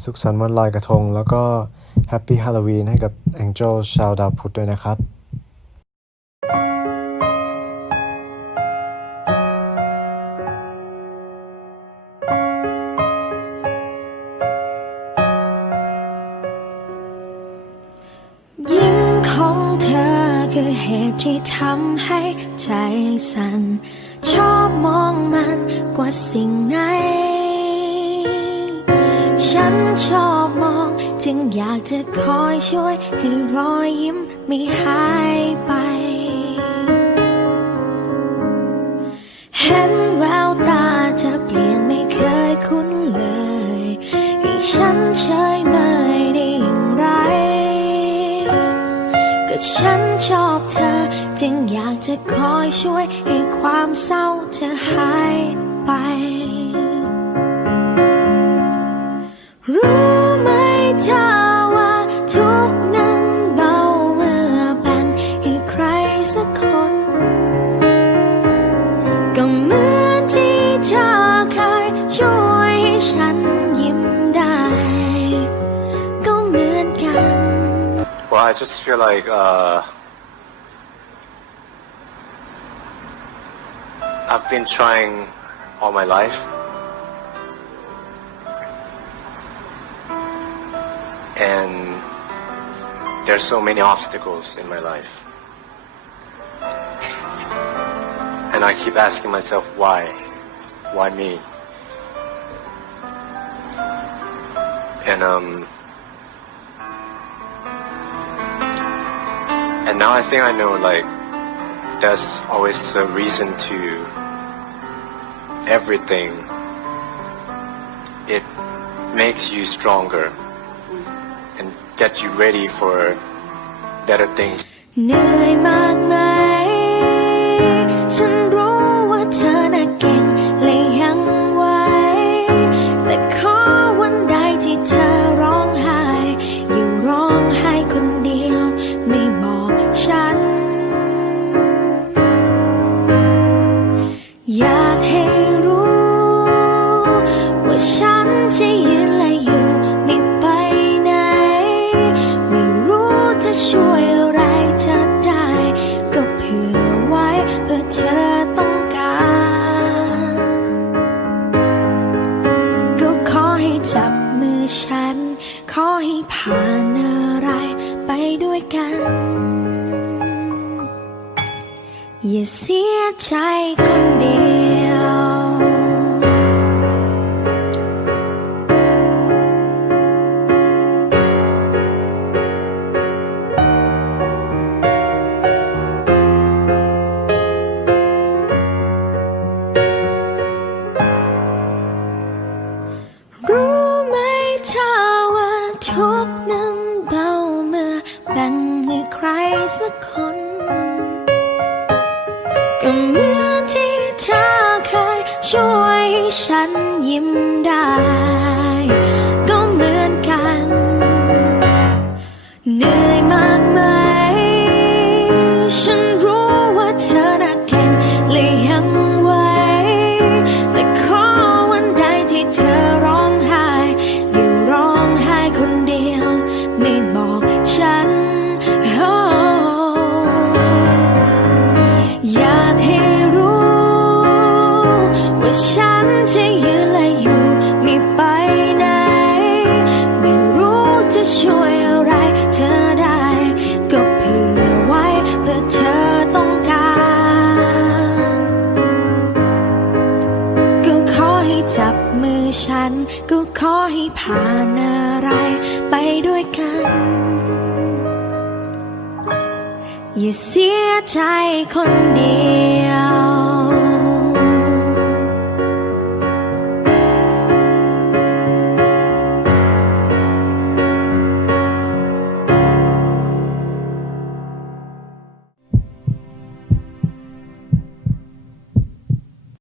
สุขสันต์วันลอยกระทง แล้วก็แฮปปี้ฮาโลวีนให้กับ Angel ชาวดาวพุธด้วยนะครับยิ้มของเธอคือเหตุที่ทำให้ใจสั่นชอบมองมันกว่าสิ จะคอยช่วยให้รอยยิ้มไม่หายไป เห็นแววตาจะเปลี่ยนไม่เคยคุ้นเลย ให้ฉันเฉยเมยได้อย่างไร ก็ฉันชอบเธอ จึงอยากจะคอยช่วยให้ความเศร้าเธอหายไป รู้ไหมเธอ Well I just feel like uh I've been trying all my life. And there's so many obstacles in my life. And I keep asking myself why? Why me? And um and now I think I know like there's always a reason to everything it makes you stronger and get you ready for better things เหนื่อยมากไหม ฉันรู้ จะยืนและอยู่ไม่ไปไหน ไม่รู้จะช่วยอะไรเธอได้ ก็เผื่อไว้เพื่อเธอต้องการ ก็ขอให้จับมือฉัน ขอให้ผ่านอะไรไปด้วยกัน อย่าเสียใจคนเดียว รู้ไหมเธอว่าทุกน้ำเบาเมื่อแบ่งให้ใครสักคน ก็เหมือนที่เธอเคยช่วยให้ฉันยิ้ม บ ผ่านอะไรไปด้วยกัน อย่าเสียใจคนเดียว